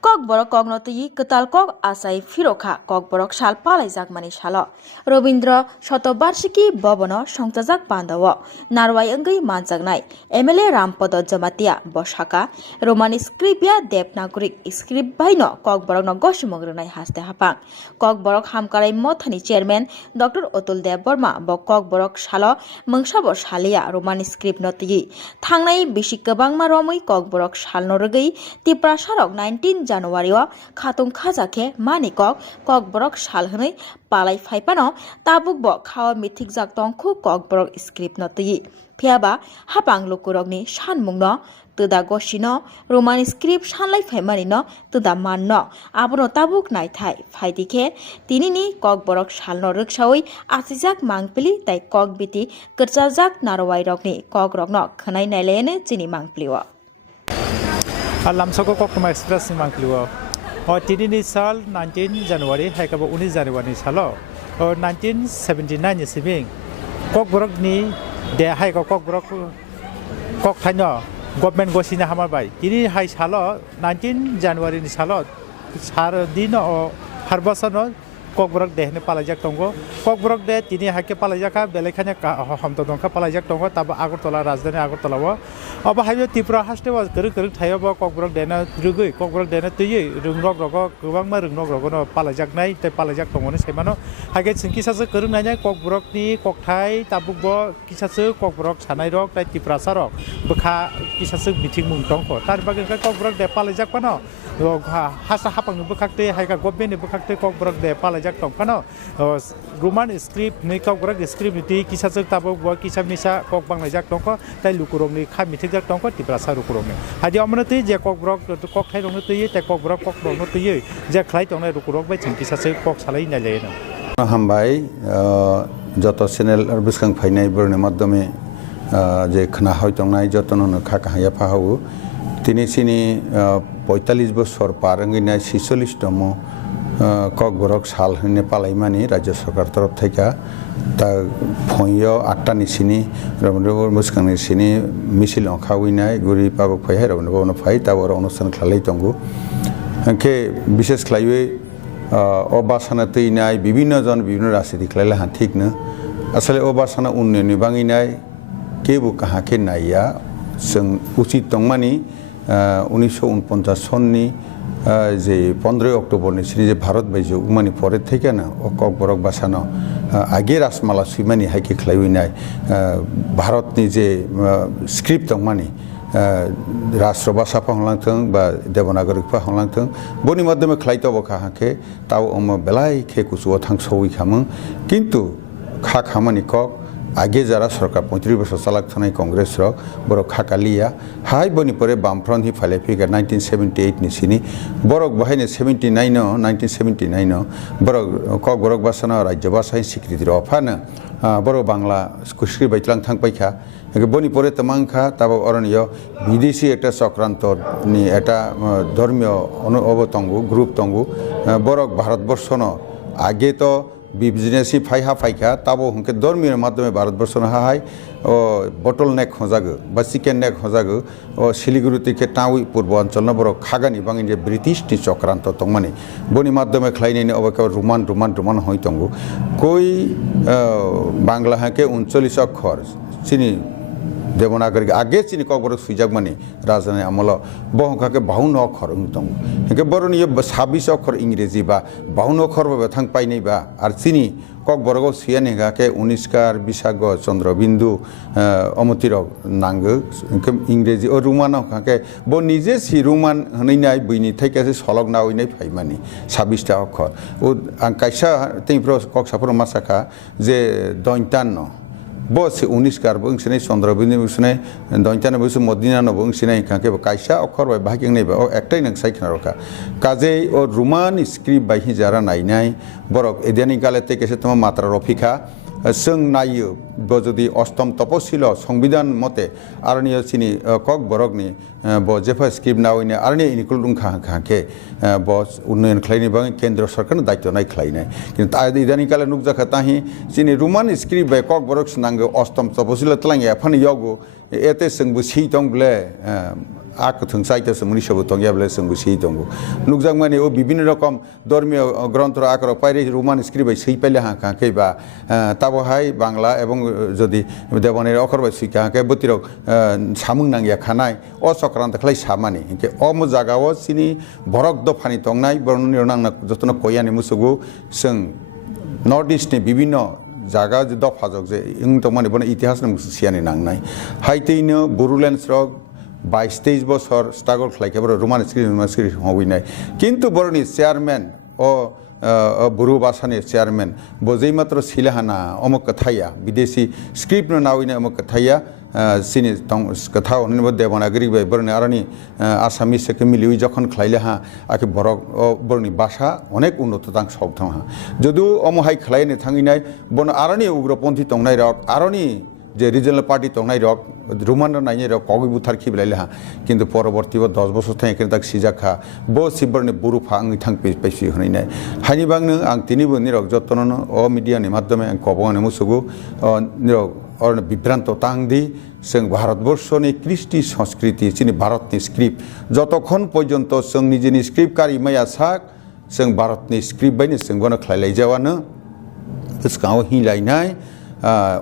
kokborok kognotui ketal kok asai firokha kokborok sal palaijak mani salo Robindra Shatobarshiki Bobono Songtajak Pandawo Narwai Angui Manjaknai MLA Rampada Jamatia Boshaka Romani Scripia Devanagari script baino kokborok no goshimognai haste hapang kokborok hamkarai mothani chairman Dr. Otul Dev Burma bo kokborok salo mongsabo salia Romani script notui thangnai bisi kobangma romui kokborok salno rogui tiprasarok 19 January o khatung khajake manikok kokborok salhonai palai faipano tabuk bo khawa mithik jak tongkhu kokborok script notui phiaba hapang lukurokni sanmungno tuda gosino Roman script sanlai faimani no tuda manno abono tabuk naithai faidike tinini kokborok salno ruksawi asijak mangpili tai kokbiti kerjajak narwai rokni kokrokno khnai nailene chini mangpliwa Lamsoko Kokma Express in Mankluo. Or Tidini Sal 19 January, Hakabo Uni January Salo. Or 1979 is being Kokborok ni, the Hako Kokborok Koktano, Government Gosina Hamabai. Tini High Salo, 19 January in Salo, Saradino or Harbasano. Kokborok deh ne palajak tongo kokborok deh tini hake palajaka belekanya hamto dongka palajak tongo taba agartala rajdhani agartala wo aba hayo tripurao haste was keruk thayo bo kokborok deh na rugui kokborok deh na tuyi rungrok rogo gobang ma rungrok rogo no palajak nai te palajak tongo ne semano hage chinkisa keruk nai kokborok ni kokthai tabuk bo kisase kokborok sanai rok tai tripurao rok bkha kisase meeting mung tongko tar bagin kokborok deh palajak pano hasa hapang bkhakte haika government bkhakte kokborok deh jak tong kano Roman script ni kokborok script ni kisajak tabok bo kisam nisa kok bang jak tong ko tai lukurong ni kha mithik jak tong ko tripurao lukurong ni hadi amnati je kokborok kok thai rong ni te kokborok kok rong ni je khlai tong na lukurong bai ching kisajak kok salai na le na hambai joto channel ar biskang phainai borne madhyame je khna hoy tong nai jotono no kha kha ya phahau tini sini 45 বছর পারঙ্গি নাই 46 তম kokborok sal hine palaimani rajya sarkar torof theka ta phoyo 8ta ni sini rabondro muskang ni sini misil okhawinai guri pabok phai rabondro ono phai ta oro onustan khlai tongu ke bishesh khlaiwe obasana teinai bibhinno jon bibhinno rajniti khlaila ha thik na asale obasana unnayoni banginai kebu kaha ke naiya जों उचित तंगमानि 1949 सननि जे 15 अक्ट'बरनि सिनि जे भारत बायजो उमानि परे थेके ना kokborok बासानो आगे राजमाला सुइमानि हाइके खलायनाय भारतनि जे script तंगमानि राष्ट्र भाषा फांलांथों बा देवनागरी फांलांथों बनि माध्यमे खलायतो बखा हाके ताव अम बेलाय खे कुसुआ थांसौइ खामो किन्तु खा खामानि कक आगे जरा सरकार 35 বছর চালাক থানায় কংগ্রেস রক বড় খাকালিয়া হাই বনি পরে বামফ্রন্ট হি ফালে ফিগার 1978 नि सिनि बरक बहायने 79 1979 बरक kokborok बासाना राज्य भाषा स्वीकृति रफानो बरक बांग्ला स्क्रिप्ट बायतलां थांपायखा बनि परे तमांखा ताब अरण्य विदेशी একটা চক্রান্ত नि এটা ধর্মীয় অবতঙ্গ গ্রুপ তঙ্গু বরক ভারতবর্ষনো আগে তো बिजनेसी फाइहा फाइखा ताबो हमके धर्मीय माध्यमे भारतवर्ष हाय बटल नेक हजागो बा चिकेन नेक हजागो सिलिगुड़ी के टाउई पूर्वांचल बर खागानी बांगि जे ब्रिटिश नि चक्रांत तंगमानि बनि माध्यमे खलायनायनि अबका रुमान होय तंगु कोई बांग्ला हाके 39 अक्षर सिनि देवनागरी आगे चिनी kokborok सुइजाक मानि राजधानी आमल बहंखाके 52 अक्षर तंगु हेके बरनि 26 अक्षर इंग्रेजी बा 52 अक्षर बा थां पाइनै बा आर चिनी kokborok सुयानि गाके 19 कार बिसाग चंद्रबिंदु अमतिरक नांगो इंग्रेजी ओ रुमान हाके ब निजे सि रुमान हनैनाय बैनि थैकासे सलग नावैनाय फाइमानि 26 टा अक्षर ओ आं कायसा तैफ्रो kokसाफोर मासाखा जे 57 बस 19 कार बंगसिनै चंद्रबिंदु बंगसिनै 95 बस मदिना न बंगसिनै खाके कायसा अक्षर बाय बाहागिं नै बा एकटाइ नों साइखनारका काजे ओ रुमान स्क्रिप्ट बाय हिजारा नायनाय बरक एदियानि गालेते केसे तमा मात्रा रफिका जों नायो बजदि अष्टम तपसिल संविधान मते आरनिय सिनि kokborokनि ब जेफा स्क्रिप्ट नावैने आरनि इनिकुल रुंखा हाके बस उन्नयन खलायनि बाङै केन्द्र सरकारनि दायित्व नाय खलायनाय किन्तु इदानि काले नुकजाखा ताहि सिनि रुमान स्क्रिप्ट बाय kokborok नांगो अष्टम तपसिल तलांगे फानि यगो एते जोंबो सि दंब्ले आखो थंसाइतो सोंनि सबो तंगियाब्ले सोंबो सि दंगो नुकजां माने ओ विभिन्न रकम धर्मीय ग्रन्थ आकर पाइरे रोमान स्क्रिप्ट सै पाइले हा काके बा ताबोहाय बांला एवं जदि देवानागरी अक्षर बाय सुइका के बतिरो सामुं नांगिया खानाय अ सक्रान्त खलै सामानि के अम जागाव सिनि भरक दफानि तंनाय बरननि नांना जतन कोयानि मुसुगु सों नॉर्थ ईस्ट नि विभिन्न जागा जे दफा जग जे इं तो माने बन इतिहास न सियानि नांनाय हाइतैनो बुरुलेन्स रक 22-23 বছর স্ট্রাগল খাইকে বড় রোমান স্ক্রিপ্ট হইনাই কিন্তু বড়নি চেয়ারম্যান ও বুরু বাসানি চেয়ারম্যান বজেই মাত্র সিলাহানা অমুক কথাইয়া বিদেশি স্ক্রিপ্ট নাওইনা অমুক কথাইয়া সিনি কথা অনিব দেবনাগরি বড়নি আরনি আসামিস কে মিলিউই যখন খাইলে হা আকে বড়নি ভাষা অনেক উন্নত তাং সব হা যদিও অমহাই খাইনে থাঙিনাই বন আরনি উগ্রপন্থী তংনাই রক আরনি যে রিজনাল পার্টি তংনাই রক রোমান নাইনে রক কগি বুথার খিবলাইলে হা কিন্তু পরবর্তী 10 বছর থেকে এখানে তাক সিজাখা বো সিবরনে বুরুফা আং থাং পাইছি হনাইনাই হানি বাংনো আং তিনিবো নিরক যতন অ মিডিয়াनि মাধ্যমে আং কবগানে মুসুগু নিরক অর বিভ্রান্ত তাংদি जों भारतबर्षनि कृष्टि संस्कृति जोंनि भारतनि स्क्रिप्ट जतक्षण पर्यन्त जों निजेनि स्क्रिप्ट कारिमाया साक जों भारतनि स्क्रिप्ट बायनो जों बनो खालायलायजावानो गोसोखाङाव हिलायनाय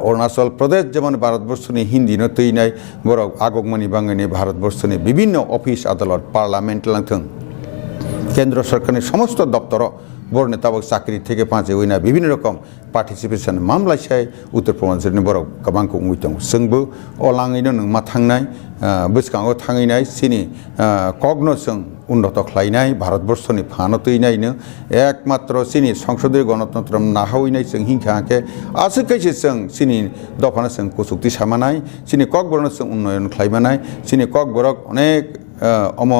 अरुणाचल प्रदेश जेमन भारतबर्षनि हिन्दीनो तैनाय बर आगगमानि बाङैनि भारतबर्षनि विभिन्न अफिस आदालत पार्लामेन्ट लांथों केन्द्र सरकारनि समस्त दप्तर बरने ताबक चाकरी থেকে पाँचे হইনা বিভিন্ন রকম পার্টিসিপেশন মামলাইসাই উত্তর পূর্বাঞ্চলनि बर गोबांखौ उइतं जोंबो अलाङैनो नों मा थांनाय बोसकाङाव थाङैनाय सिनि कग्न जों उन्नत खालायनाय भारतबर्षनि फानो तैनायनो एकमात्र सिनि संसदीय गणतन्त्र नाहावैनाय जों हिंखाके आसो कैसे जों सिनि दफानो जों कुसुक्ति सामानाय सिनि ककबरनो जों उन्नयन खालायमानाय सिनि ककबरक अनेक अम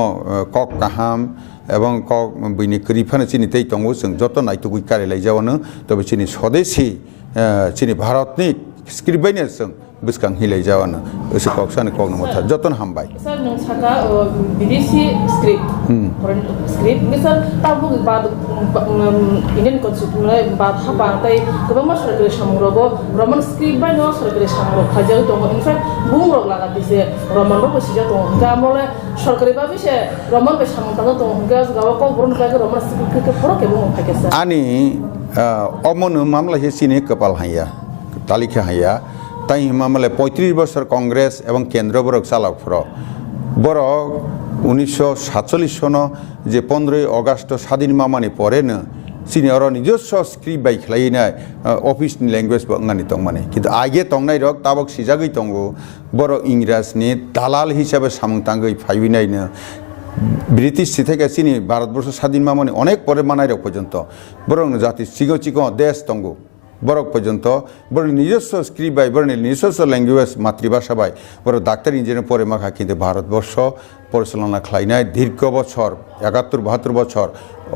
कक काहाम এবং বৈনি করিফানে চিনি তেই তঙ্গো जों যত নাইতুগুই কারিলাই যাওয়ানো তবে চিনি স্বদেশী চিনি ভারতনি স্ক্রিপ্ট বাইনে जों बिस्कां हिलाय जावानो एसे कक्सानि कगनो मथा जतन हामबाय सर नों साका विदेशी स्क्रिप्ट फरेन स्क्रिप्ट सर ताबु बाद इंडियन कन्स्टिट्यूशन बाद हाबाथाय गोबां सरकारि सामग्रबो रमान स्क्रिप्ट बायनो सरकारि सामग्र खाजाव दङ इनफेक्ट बुंरक लागा दिसे रमान बो सिजा दङ गामले सरकारि बा बिसे रमान बे सामग्रता दङ गाज गाव को बरन का रमान स्क्रिप्ट के फरक एबो फाकेसा आनी अमनो मामला हेसिने कपाल हाया तालिका हाया তাই মামলে 35 বছর কংগ্রেস এবং কেন্দ্র বরক চালকফর বড় 1947 সন যে 15 আগস্ট স্বাধীন মামানি পরে না সিনিয়র নিজস্ব স্ক্রিপ্ট বাই খেলাইনায় অফিসনি ল্যাঙ্গুয়েজ বাঙানি তং মানে কিন্তু আগে তংনাই রক তাবক সিজাগৈ তঙ্গো বড় ইংরাজনি দালাল হিসাবে সামংতাঙ্গৈ ফাইবিনাইনো ব্রিটিশ থেকে চিনি ভারতবর্ষ স্বাধীন মামানি অনেক পরে মানাই রক পর্যন্ত বরং জাতি চিগো চিগো দেশ তঙ্গো বরক পর্যন্ত বড় নিজস্ব স্ক্রিপ্ট বাই বড় নিজস্ব ল্যাঙ্গুয়েজ মাতৃভাষা বাই বড় ডাক্তার ইঞ্জিনিয়ার পরে মাখা কিন্তু ভারতবর্ষ পরিচালনা খাইনায় দীর্ঘ বছর 71-72 বছর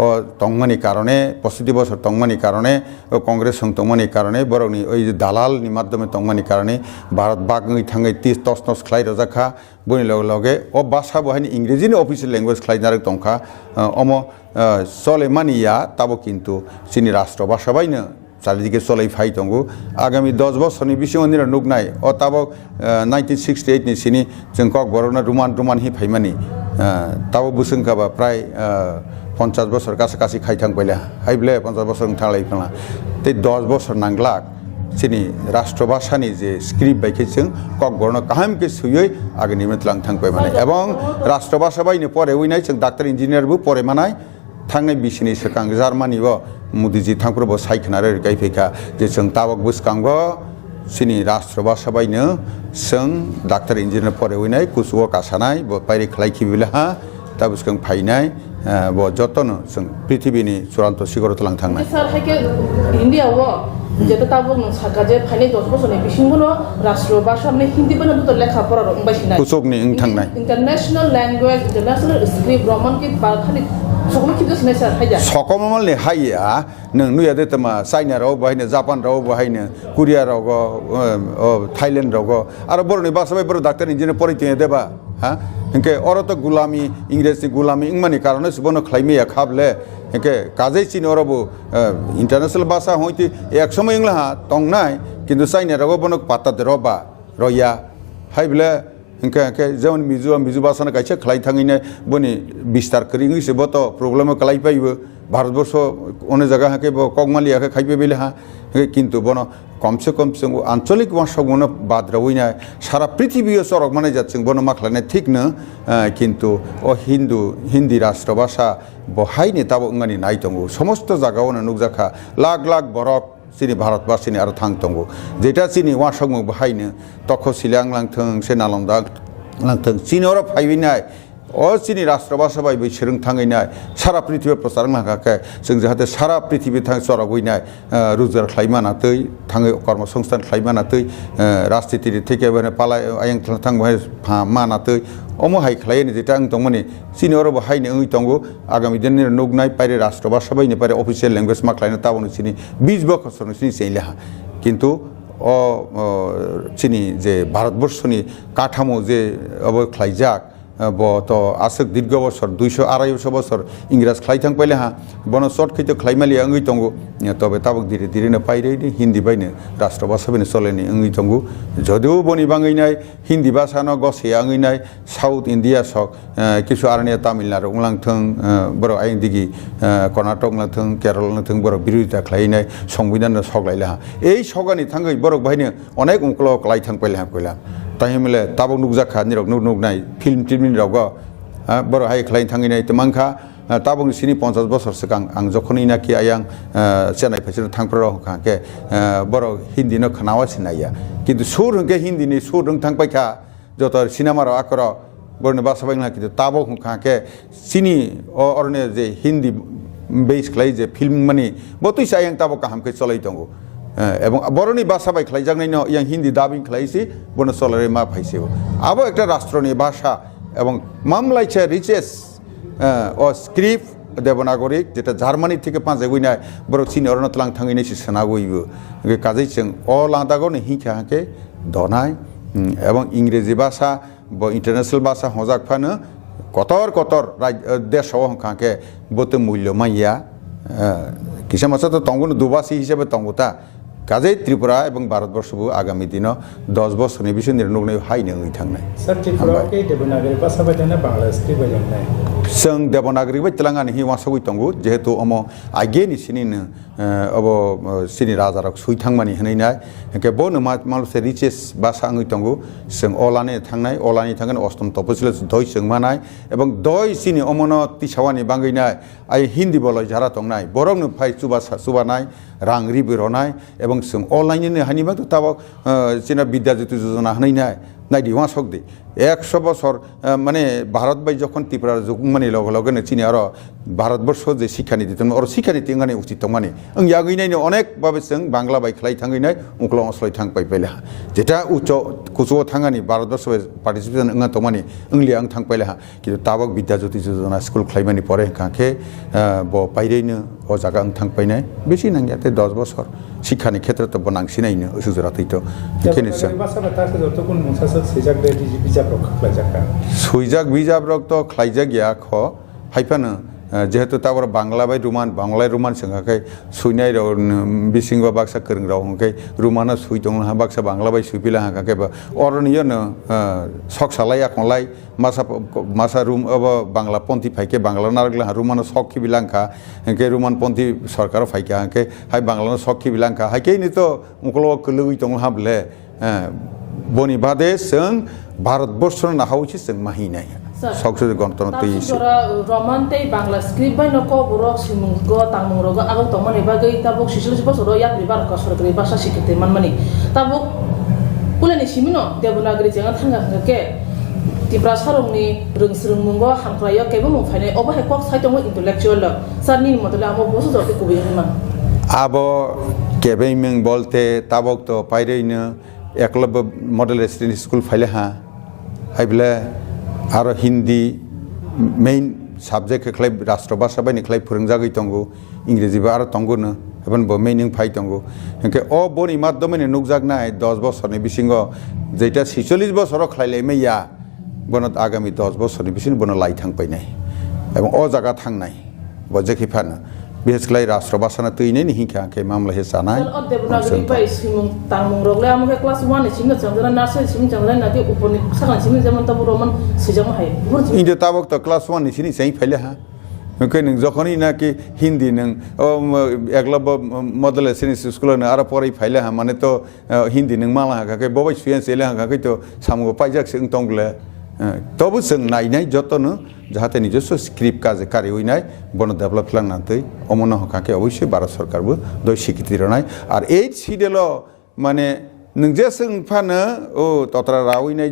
ও তংমানি কারণে 65 বছর তংমানি কারণে ও কংগ্রেস সং তংমানি কারণে বরং ওই যে দালালনি মাধ্যমে তংমানি কারণে ভারত বাগৈ থাঙै তিস তসনস খাই রজাখা বনি লগে লগে ও ভাষা বহানি ইংরেজিনি অফিসিয়াল ল্যাঙ্গুয়েজ খাইনার তংখা অম সলেমানিয়া তাবো কিন্তু চিনি রাষ্ট্র ভাষা বাইনো চারিদিকে চলাই ফাই দঙ্গো আগামী 10 বছরनि बिसिङाव नुगनाय अ ताबक 1968 नि सिनि जों ककबरकना रुमान हि फाइमानि ताबो बुसंखाबा प्राय 50 বছর কাছাকাছি খাইথাং পাইলা हाइब्ले 50 বছর थांलायफाङा ते 10 বছর नांगला सिनि राष्ट्रभाषानि जे स्क्रिप्ट बायखे जों ककबरकना काहामके सुयै आगनि मेतलां थांबाय माने एवं राष्ट्रभाषा बायनो परे उइनाय जों डाक्टर इन्जिनियारबो परे मानाय थांनाय बिसिनि सरकां जार्मानिबो मोदीजी थांफ्रोबो सायखनारे गायफैखा जे जों ताबक बुसकांबो सिनि राष्ट्रभाषा बायनो जों डाक्टर इन्जिनियार फरायनाय कुसुव कासानाय बायरि खालायखिबिला हा ता बुसकां फायनाय बो जतन जों पृथ्वीनि चुरान्त सिगरत लां थांनाय सर हाके इंडिया वो जेता ताबक न साका जे फायनाय 10 বছরनि बिसिंगनो राष्ट्रभाषा माने हिन्दी बनो तो लेखा परा बायसिनाय कुसुबनि थांनाय international language international script Roman के बाखानि सकममलनि हाइया नों नुया देतमा चाइना राव बाहायनो जापान राव बाहायनो कोरिया राव थाइलैंड राव आरो बरनि भाषा बाय बर डाक्टर इन्जिनियार परिचय देबा हा इनके औरत गुलामी इंग्रेजी गुलामी इंमानि कारणे सुबन खलाइमिया खाबले इनके काजै चिन औरबो इंटरनेशनल भाषा होइति एक समय इंग्ला तंगनाय किन्तु चाइना राव बन पाता देरबा रया हाइब्ले इनके जेमन मिजु भाषा कैसे खलाई थांगैने बनी विस्तार करी इंग्लिश बो तो प्रॉब्लम खलाई पाइबो भारतवर्ष अनेक जगह हाके कगमालिया खाइबे बेले हा किंतु बनो कम से कम जों आंचलिक भाषाखौनो बाद्रावैना सारा पृथ्वी सरक माने जात जों बनो माखलायनाय थिक न किंतु हिंदी राष्ट्र भाषा बहायनि ताबो अंगानि नाय दंगो समस्त जागायावनो नुजाखा लाख लाख बरक सिनि भारतबासिनि आरो थां दंगो जेटा सिनि वासंगो बहायनो तखसिलां लांथों सेनालंदा लांथों सिनर फाइबिनाय असिनि राष्ट्र भाषा बायबो सिरों थांगैनाय सारा पृथ्वी प्रसार लागाके जों जाहाथे सारा पृथ्वी थां सरगैनाय रुजार खालायमानातै थाङो कर्म संस्थान खालायमानातै राजनीतिनि थेकेबानो पालाय आयं थांबाय मानातै अमहाय खालायनि जेटा आं दंमाने सिनियर बाहायनो ओइ दंगो आगामी दिननि नुगनाय पारे राष्ट्र भाषा बायनो पारे अफिसियेल लैंग्वेज मा खालायनो ताबनो सिनि 20 बखरसनो सिनि सेइलाहा किन्तु सिनि जे भारतवर्षनि काठामो जे अब खालायजाक तो आसक दीर्घ बছর 200-250 বছর इंग्राज खालायथां पाइले हा बनो शर्ट खैतो खालायमालि अंगै दंगो तबे ताबक धीरे धीरे न पाइरै हिंदी बायनो राष्ट्र भाषा बायनो चलेनि अंगै दंगो जदिও बनि बाङैनाय हिंदी भाषा न गसे अंगैनाय साउथ इंडिया सक किसु आरनिया तामिलनाडु उलांथों बर आयं दिगि कर्नाटक लांथों केरल लांथों बर बिरोधिता खालायनाय संबिधान सगलायला हा এই सगानि थांगै बरक बायनो अनेक उंकल खालायथां पाइले हा कइला ताहिमले ताबक नुगजाखा निरक नुगनाय फिल्म टिमनि रावगा बर हाय खालायनो थांगैनाय तमांखा ताबक सिनि 50 बছর सिगां आं जखनै नाखि आयां चेन्नाइ फाइसनो थांफ्राव खाके बर हिंदी न खनावा सिनाया किन्तु सुर हंके हिंदी नि सुर रं थांपायखा जत सिनेमा रा आकर बरनो भाषा बायना किन्तु ताबक खाके सिनि अरने जे हिंदी बेस खालाय जे फिल्म माने बतैसा आयां ताबक कामके चलै दंगो এবং বরনি ভাষা বাই খাইজাগনাইনো ইয়াং হিন্দি ডাবিং খাইছি বনো সলারে মা ফাইसेबो আবো একটা রাষ্ট্রনি ভাষা এবং মামলাইছে রিচেস ও স্ক্রিপ্ট দেবনাগরিক যেটা জার্মানি থেকে পাঁচে গইনায় বড় চীন অরণতলাং থাঙ্গিনাইছে সোনাগইবো কাজै जों अ लादागोनो हिखा हाके दनाय এবং इंग्रेजी भाषा ब इंटरनेशनल भाषा हजाकफानो कतर कतर देशआव हाके बते मूल्य माइया किसा मासा तो तंगुनो दुबासी हिसाबै तंगुता काजै त्रिपुरा एवं भारतवर्षबो आगामी दिनाव 10 बছरनि बिसोर निर्णय हायनो ओइ थांनाय सर त्रिपुरा के देवनागरी भाषा बायना बांग्ला स्क्रिप्ट बायनाय जों देवनागरी बाय तेलंगाना हि वासगै तंगु जेहेतु अमो आगेनि सिनिनो अब सिनि राजारक सुइथांमानि हनैनाय के बनो मालसे रिचेस भाषा आङै तंगु जों अलाने थांगोन अष्टम तपसिल दय जोंमानाय एवं दय सिनि अमनो तिसावानि बांगैनाय आइ हिंदी बलय जारा तंनाय बरंनो फाय सुबानाय रां रिबिरनाय एवं जों अलाइननो हानिबा तो ताबक सिना विद्या ज्योति योजना हनैनाय नायदि वासक दे 100 বছর মানে भारत बाय जखन त्रिपुरा जुगमानि लगे लगेनो चिनि आरो भारतवर्ष जे शिक्षा नीति दं और शिक्षा नीति गाने उचित माने ओं यागैनायनो अनेक बाबे जों बांग्ला बाय खलाय थांगैनाय उंक्ल असलाय थां पाइला जेटा उच्च कुचो थांगानि भारतवर्ष पार्टिसिपेशन ओंगा तमानि ओंलिया आं थां पाइला किन्तु ताबक विद्या ज्योति योजना स्कुल खलायमानि परे काके ब पाइरैनो अ जागा आं थां पाइनाय बेसि नांगियाते 10 বছর शिक्षानि क्षेत्र तो बनांसिनायनो सुजुरातैतो केनिसो सुइजाक बिजाब्रक तो खलायजाक या ख हाइफानो जेहेतु ताबर बांग्ला बाय रुमान संगाखै सुइनाय बिसिंबा बाक्सा करंग राव हंकै रुमाना सुइ दं हा बाक्सा बांग्ला बाय सुइपिला हाकाके बा अरनियनो सकसालाय आखलाय मासा रूम अब बांग्ला पंथी फाइके बांग्ला नारगला रुमाना सकि बिलांखा हंके रुमान पंथी सरकार फाइके हंके हाय बांग्ला सकि बिलांखा हाइके नि तो उकलो कलुइ दं हाबले बनि बादे जों भारतवर्ष नाहावछि जों माहिनाय सक्सेस गणतन्त्र रमान्ते बांग्ला स्क्रिप्ट बाय नको बरक सिमुंगो तांमुंगो आगौ तंमानि बागै ताबक 46 बছर यात्रि बार का सरकारि भाषा शिखते मानमानि ताबक पुलानि सिमिनो देवनागरी जेंगा थांगाके त्रिपुरा सारंनि रोंस्रोंमुंगो हांख्लायो केबो मुफायनाय अबहाय कक साइतंगो इंटेलेक्चुअल सारनि मतले आमो बसो जते कुबैमा आबो केबेमिं बोलते ताबक तो पाइरैनो एकलब्य मॉडल रेसिडेंसी स्कूल फाइले हा हाइबले आरो हिंदी मेन सब्जेक्ट खलाय राष्ट्र भाषा बायनि खलाय फोरोंजागै दंगो इंग्रेजी बा आरो दंगोनो एबन ब मेनिं फाइ दंगो हंके अ बनि माध्यमेनो नुगजागनाय 10 বছरनि बिसिंगो जेटा 46 বছर खलायलाय मैया बनो आगामी 10 বছरनि बिसिं बनो लाई थांपायनाय एबं अ जागा थांनाय बजेखि फानो बिहेसलाय राष्ट्र भाषा तैने नहीं क्या के मामला है साना devanagari baisimi tangmung rok le amke class 1 simna changdana nursery simna changdana nati uponi sakha simna যেমন তাবো রোমান সিজাম হাই इंदो ताबक तो क्लास 1 निसिनि सही फैले हा ओके नों जखनी ना कि हिंदी नों एकलब मदल सिनि स्कुल न आरो परै फैले हा माने तो हिंदी नों माला हा के बबाय सुयन सेले हा के तो सामगो पाइजाक सिं तंगले तबो जों नायनाय जतन जाहाते নিজস্ব स्क्रिप्ट काजे कारि हइनाय बन डेभलप लांनानै अमन हकाके अवश्य भारत सरकारबो दय स्वीकृति रनाय आर 8 सिडेल माने नों जे सों फानो ओ तत्रा रावइनाय